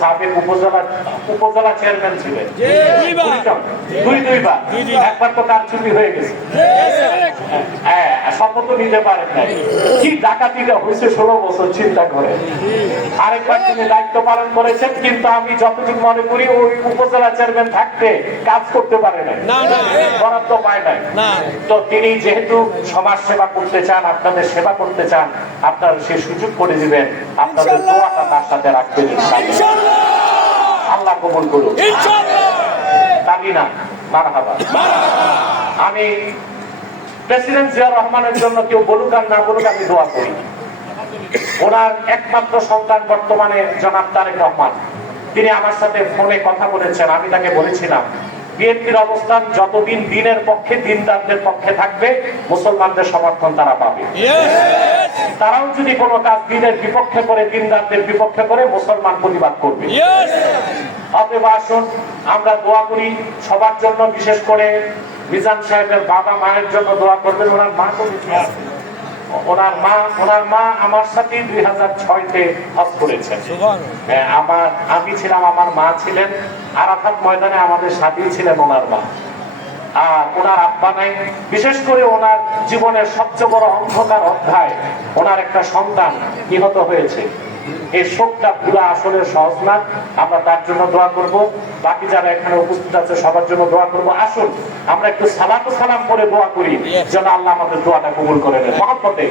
সাবেক উপজেলা চেয়ারম্যান ছিলেন দুইবার, একবার তো কারচুপি হয়ে গেছে, শপথ নিতে পারেন নাই। কি ডাকাতিটা হয়েছে 16 বছর, চিন্তা করে। আরেকবার তিনি দায়িত্ব পালন করেছেন, কিন্তু আমি যতটুকু মনে করি ওই উপজেলা চেয়ারম্যান থাকতে কাজ করতে পারে নাই, বরাদ্দ পায় নাই। তো তিনি যেহেতু সমাজ সেবা করতে চান, আপনাদের সেবা করতে চান, আপনারা সে সুযোগ করে দিবেন, আপনাদের দোয়াটা তার সাথে রাখবেন ইনশাআল্লাহ। আল্লাহ কবুল করুন ইনশাআল্লাহ। মারহাবা। আমি প্রেসিডেন্ট জিয়াউর রহমানের জন্য কেউ বলুক আর না বলুক, আমি দোয়া করি। ওনার একমাত্র সন্তান বর্তমানে জনাব তারেক রহমান, তিনি আমার সাথে ফোনে কথা বলেছেন। আমি তাকে বলেছিলাম বিএনপির অবস্থান যতদিন দিনের পক্ষে, দিনদারদের পক্ষে থাকবে, মুসলমানদের সমর্থন তারা পাবে। তারাও যদি কোনো কাজ দিনের বিপক্ষে করে, দিনদারদের বিপক্ষে করে, মুসলমান প্রতিবাদ করবে। অতএব আসুন আমরা দোয়া করি সবার জন্য, বিশেষ করে মিজান সাহেবের বাবা মায়ের জন্য দোয়া করবেন। ওনার মা আমার সাথে 2006-তে হজ করেছেন। আমি ছিলাম, আমার মা ছিলেন আরাফাত ময়দানে, আমাদের সাথেই ছিলেন ওনার মা। আর ওনার আব্বা নাই। বিশেষ করে ওনার জীবনের সবচেয়ে বড় অন্ধকার অধ্যায়, ওনার একটা সন্তান নিহত হয়েছে। এই শোকটা পুরা আসলে সহজ না। আমরা তার জন্য দোয়া করব, বাকি যারা এখানে উপস্থিত আছে সবার জন্য দোয়া করব। আসুন আমরা একটু সালাত ও সালাম করে দোয়া করি যেন আল্লাহ আমাদের দোয়াটা কবুল করে নেন। মহব্বতে